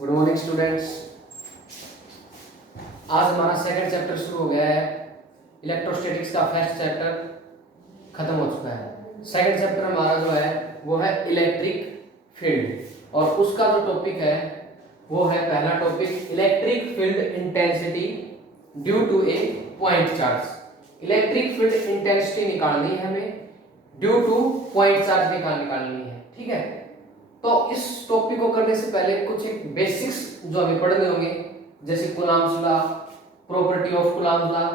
Good morning students. आज हमारा second chapter शुरू हो गया है। इलेक्ट्रोस्टैटिक्स का फर्स्ट चैप्टर खत्म हो चुका है। सेकंड चैप्टर हमारा जो है वो है इलेक्ट्रिक फील्ड और उसका जो टॉपिक है वो है पहला topic electric field intensity due to a point charge. Electric field intensity निकालनी है हमें ड्यू टू पॉइंट चार्ज निकालनी है। ठीक है, तो इस टॉपिक को करने से पहले कुछ एक बेसिक्स जो हमें पढ़ने होंगे, जैसे Coulomb's law, property of Coulomb's law,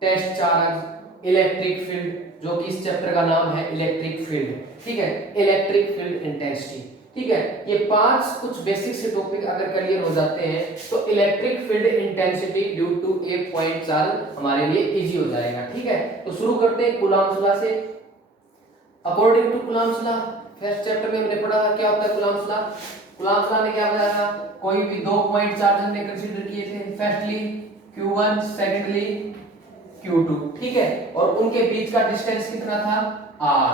test charge, electric field, जो कि इस चैप्टर का नाम है इलेक्ट्रिक फील्ड। ठीक है, इलेक्ट्रिक फील्ड इंटेंसिटी। ठीक है, ये पांच कुछ बेसिक से टॉपिक अगर क्लियर हो जाते हैं तो electric field intensity due to a point charge हमारे लिए इजी हो जाएगा। ठीक है, तो शुरू करते हैं कूलम्ब्स लॉ से। According to Coulomb's law, first chapter में हमने पढ़ा था क्या होता है कूलम्ब्स लॉ। कूलम्ब्स लॉ ने क्या बताया था, कोई भी दो पॉइंट चार्ज हमने कंसीडर किए थे, फर्स्टली q1, सेकेंडली q2। ठीक है, और उनके बीच का डिस्टेंस कितना था r।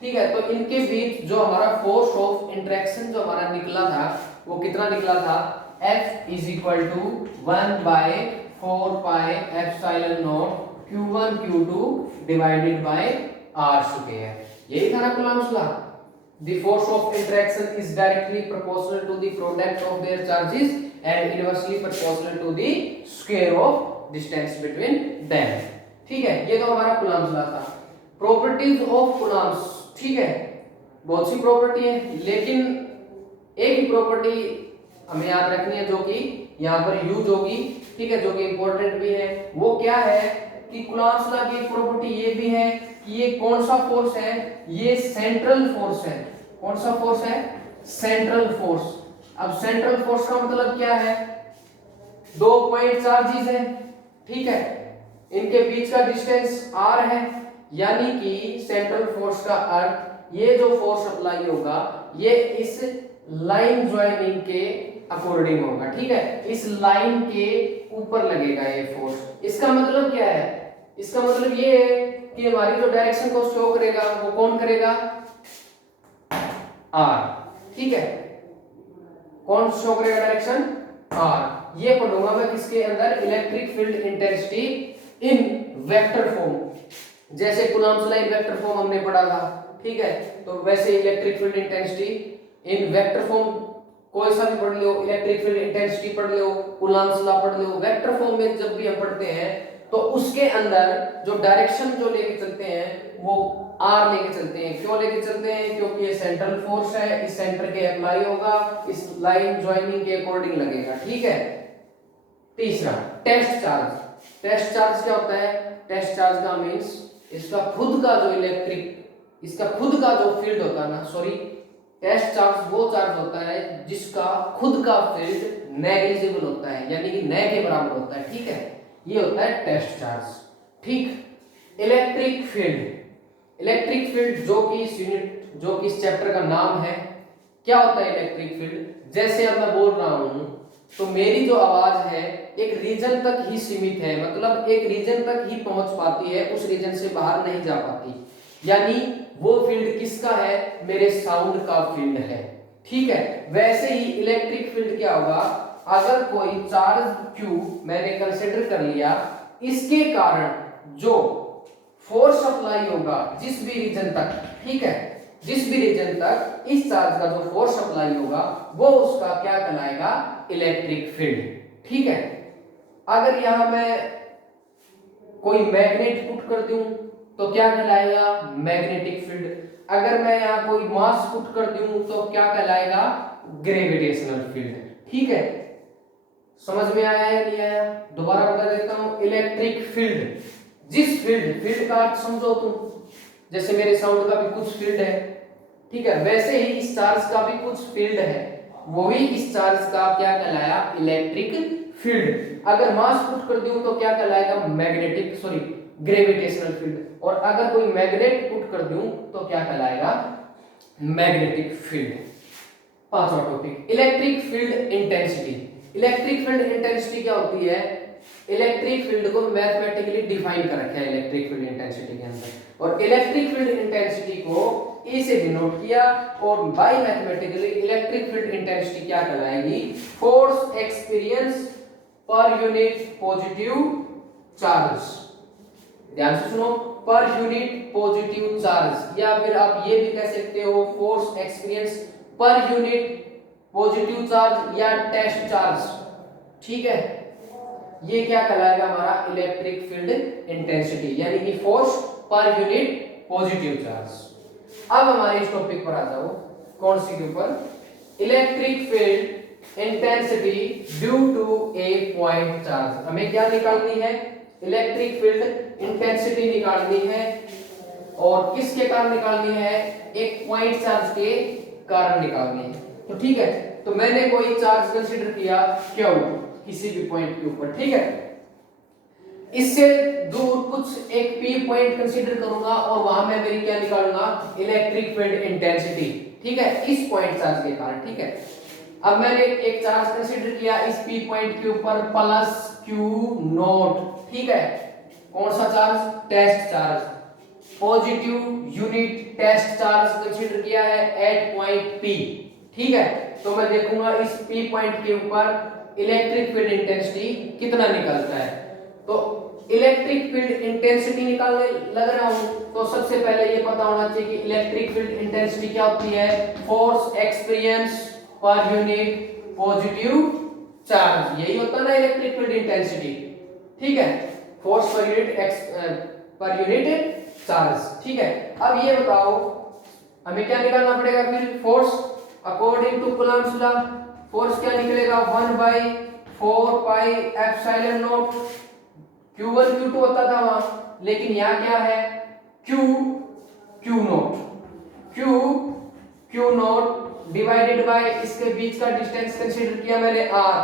ठीक है, तो इनके बीच जो हमारा फोर्स ऑफ इंटरेक्शन जो हमारा निकला था वो कितना निकला था, F is equal to 1/4 pi epsilon naught q1 q2 divided by r square. यही था ना Coulomb's law. The force of interaction is directly proportional to the product of their charges and inversely proportional to the square of distance between them। ठीक है, ये तो हमारा Coulomb's law था। Properties of Coulomb's, ठीक है, बहुत सी प्रॉपर्टी है, लेकिन एक ही प्रॉपर्टी हमें याद रखनी है जो कि यहाँ पर यूज होगी। ठीक है, जो कि इंपॉर्टेंट भी है। वो क्या है कि कूलम्ब्स लॉ की एक प्रॉपर्टी ये भी है कि ये कौन सा फोर्स है, ये सेंट्रल फोर्स है। कौन सा फोर्स है, सेंट्रल फोर्स। अब सेंट्रल फोर्स का मतलब क्या है, दो पॉइंट चार्जेस है। ठीक है, इनके बीच का डिस्टेंस r है, यानी कि सेंट्रल फोर्स का अर्थ ये जो फोर्स अप्लाई होगा ये इस लाइन ज्वाइनिंग के अकॉर्डिंग होगा। ठीक है, इस लाइन के ऊपर लगेगा ये फोर्स। इसका मतलब क्या है, इसका मतलब ये है कि हमारी जो डायरेक्शन को शो करेगा वो कौन करेगा, r। ठीक है, कौन शो करेगा डायरेक्शन, r। ये पढ़ूंगा मैं किसके अंदर, electric field intensity in vector form. जैसे Coulomb's law in vector form हमने पढ़ा था। ठीक है, तो वैसे electric field intensity in vector form कोई सा भी पढ़ लो, इलेक्ट्रिक फील्ड इंटेंसिटी पढ़ लो, कूलम्ब्स लॉ पढ़ लो, वेक्टर फॉर्म में जब भी हम पढ़ते हैं तो उसके अंदर जो डायरेक्शन जो लेके चलते हैं वो r लेके चलते हैं। क्यों लेके चलते हैं, क्योंकि ये सेंट्रल फोर्स है, इस सेंटर के अप्लाई होगा, इस लाइन ज्वाइनिंग के अकॉर्डिंग लगेगा। ठीक है, तीसरा टेस्ट चार्ज। टेस्ट चार्ज क्या होता है, टेस्ट चार्ज का मींस इसका खुद का जो इलेक्ट्रिक, इसका खुद का जो फील्ड होता है ना, सॉरी, टेस्ट चार्ज वो चार्ज होता है जिसका खुद का फील्ड नेग्लिजिबल होता है, यानी कि न के बराबर होता है। ठीक है, ये होता है टेस्ट चार्ज। ठीक, इलेक्ट्रिक फील्ड। इलेक्ट्रिक फील्ड जो कि इस यूनिट, जो कि इस चैप्टर का नाम है, क्या होता है इलेक्ट्रिक फील्ड। जैसे अब मैं बोल रहा हूं तो मेरी जो आवाज है एक रीजन तक ही सीमित है, मतलब एक रीजन तक ही पहुंच पाती है, उस रीजन से बाहर नहीं जा पाती, यानी वो फील्ड किसका है, मेरे साउंड का फील्ड है। ठीक है, वैसे ही इलेक्ट्रिक फील्ड क्या होगा, अगर कोई चार्ज Q मैंने कंसीडर कर लिया, इसके कारण जो फोर्स अप्लाई होगा जिस भी रीजन तक, ठीक है, जिस भी रीजन तक इस चार्ज का जो फोर्स अप्लाई होगा वो उसका क्या कहलाएगा, इलेक्ट्रिक फील्ड। ठीक है, अगर यहां मैं कोई मैग्नेट पुट कर दूं तो क्या कहलाएगा, मैग्नेटिक फील्ड। अगर मैं यहां कोई मास पुट कर दूं तो क्या कहलाएगा, ग्रेविटेशनल फील्ड। ठीक है, समझ में आया है नहीं आया, दोबारा बता देता हूं। इलेक्ट्रिक फील्ड, जिस फील्ड का अर्थ समझो तुम, जैसे मेरे साउंड का भी कुछ फील्ड है, ठीक है, वैसे ही इस चार्ज का भी कुछ फील्ड है, वही इस चार्ज का क्या कहलाया, इलेक्ट्रिक फील्ड। अगर मास पुट कर दूं तो क्या कहलाएगा, मैग्नेटिक, सॉरी, ग्रेविटेशनल फील्ड। और अगर कोई मैग्नेट पुट कर दूं तो क्या कहलाएगा, मैग्नेटिक फील्ड। पांचवा topic electric field intensity. Electric field intensity क्या होती है, इलेक्ट्रिक फील्ड को मैथमेटिकली डिफाइन कर रखा है इलेक्ट्रिक फील्ड इंटेंसिटी के अंदर, और इलेक्ट्रिक फील्ड इंटेंसिटी को E से डिनोट किया, और by mathematically electric field intensity क्या कहलाएगी, force experience per unit positive charge. ध्यान से सुनो, पर यूनिट पॉजिटिव चार्ज, या फिर आप ये भी कह सकते हो force experience per unit positive charge या टेस्ट चार्ज। ठीक है, ये क्या कहलाएगा हमारा इलेक्ट्रिक फील्ड इंटेंसिटी, यानी कि फोर्स पर यूनिट पॉजिटिव चार्ज। अब हमारे इस टॉपिक पर आ जाओ, कौन सी के ऊपर, electric field intensity due to a point charge. हमें क्या निकालनी है, इलेक्ट्रिक फील्ड इंटेंसिटी निकालनी है, और किसके कारण निकालनी है, एक पॉइंट चार्ज के कारण निकालनी है। तो ठीक है, तो मैंने कोई चार्ज कंसीडर किया क्यू किसी भी पॉइंट के ऊपर, ठीक है, इससे दूर कुछ एक पी पॉइंट कंसीडर करूंगा और वहां मैं मेरी क्या निकालूंगा, इलेक्ट्रिक फील्ड इंटेंसिटी। ठीक है, इस पॉइंट चार्ज के कारण। ठीक है, अब मैंने एक चार्ज कंसीडर किया इस पी पॉइंट के ऊपर प्लस क्यू नॉट। ठीक है, कौन सा charge, test charge, positive unit test charge consider किया है एट पॉइंट पी। ठीक है, तो मैं देखूंगा इस पी पॉइंट के ऊपर इलेक्ट्रिक फील्ड इंटेंसिटी कितना निकलता है। तो इलेक्ट्रिक फील्ड इंटेंसिटी निकालने लग रहा हूं, तो सबसे पहले ये पता होना चाहिए कि इलेक्ट्रिक फील्ड इंटेंसिटी क्या होती है, force experience per unit positive charge, यही होता है ना इलेक्ट्रिक फील्ड इंटेंसिटी। ठीक है, फोर्स पर यूनिट चार्ज। ठीक है, अब ये बताओ हमें क्या निकालना पड़ेगा फिर, force according to Coulomb's law, force क्या निकलेगा 1/4 pi epsilon naught, Q1 Q2 होता था वहां, लेकिन यहाँ क्या है, Q नॉट डिवाइडेड बाय इसके बीच का डिस्टेंस कंसीडर किया मैंने R,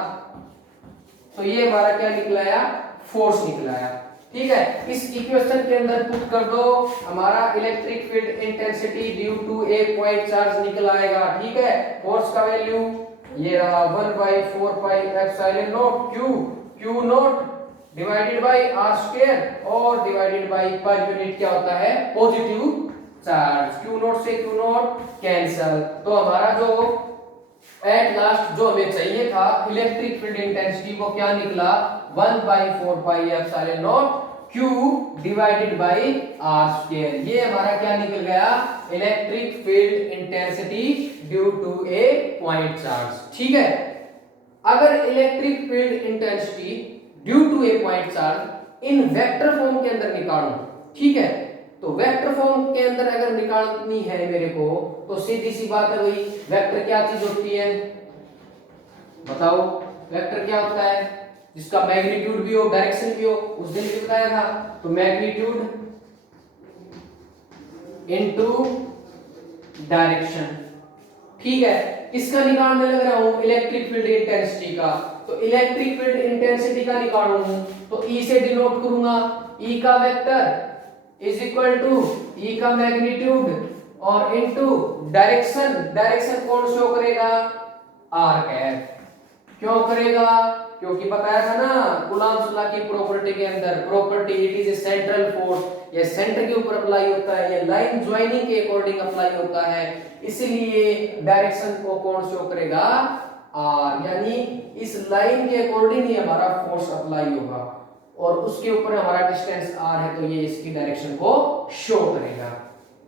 तो ये हमारा क्या निकलाया, फोर्स निकलाया। ठीक है, इस इक्वेशन के अंदर पुट कर दो, हमारा electric field intensity due to a point charge निकल आएगा। ठीक है, फोर्स का वैल्यू ये रहा 1/4 pi epsilon naught Q not divided by r square और डिवाइडेड बाय पर यूनिट क्या होता है, पॉजिटिव चार्ज। Q नॉट से Q नॉट कैंसिल, तो हमारा जो एट लास्ट जो हमें चाहिए था इलेक्ट्रिक फील्ड इंटेंसिटी वो क्या निकला, 1/4 pi epsilon naught Q divided by r square. ये हमारा क्या निकल गया, electric field intensity due to a point charge. ठीक है, अगर electric field intensity due to a point charge in vector form के अंदर निकालूं, ठीक है, तो वेक्टर फॉर्म के अंदर अगर निकालनी है मेरे को, तो सीधी सी बात है भाई, वेक्टर क्या चीज होती है, बताओ, वेक्टर क्या होता है, जिसका मैग्नीट्यूड भी हो डायरेक्शन भी हो, उस दिन भी बताया था, तो मैग्नीट्यूड इनटू डायरेक्शन। ठीक है, किसका निकालने लग रहा हूं, इलेक्ट्रिक फील्ड इंटेंसिटी का, तो इलेक्ट्रिक फील्ड इंटेंसिटी का निकालूं तो E से डिनोट करूंगा, E का vector is equal to E का मैग्नीट्यूड और इनटू डायरेक्शन, डायरेक्शन कौन शो करेगा, r कैप। क्यों करेगा, क्योंकि बताया था ना कूलम्ब्स लॉ की प्रॉपर्टी के अंदर, property it is a central force, ये सेंटर के ऊपर अप्लाई होता है, ये लाइन ज्वाइनिंग के अकॉर्डिंग अप्लाई होता है, इसलिए डायरेक्शन को कौन शो करेगा, r, यानी इस लाइन के अकॉर्डिंग ही हमारा फोर्स अप्लाई होगा और उसके ऊपर हमारा डिस्टेंस r है, तो ये इसकी डायरेक्शन को शो करेगा।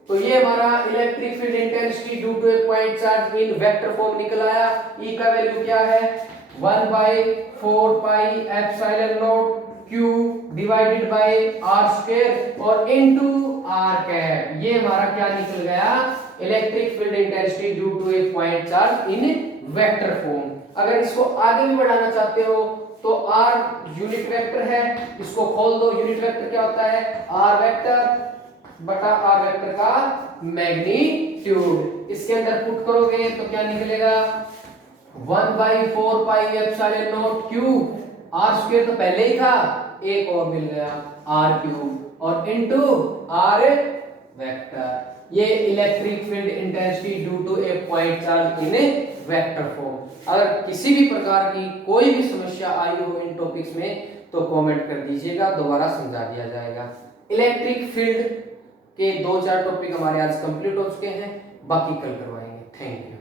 तो ये हमारा electric field intensity due to a point charge in vector form निकल आया। E का वैल्यू क्या है, 1/4 pi epsilon naught Q divided by r square और इनटू r कैप। ये हमारा क्या निकल गया, electric field intensity due to a point charge in vector form. अगर इसको आगे भी बढ़ाना चाहते हो तो r यूनिट वेक्टर है, इसको खोल दो, यूनिट वेक्टर क्या होता है, r वेक्टर बटा r वेक्टर का मैग्नीट्यूड, इसके अंदर पुट करोगे तो क्या निकलेगा, 1/4 pi epsilon naught Q, r square तो पहले ही था, एक और मिल गया r क्यूब और इनटू r वेक्टर। ये electric field intensity due to a point charge in a vector form. अगर किसी भी प्रकार की कोई भी समस्या आई हो इन टॉपिक्स में तो कमेंट कर दीजिएगा, दोबारा समझा दिया जाएगा। इलेक्ट्रिक फील्ड के 2-4 टॉपिक हमारे आज कंप्लीट हो चुके हैं, बाकी कल करवाएंगे। Thank you.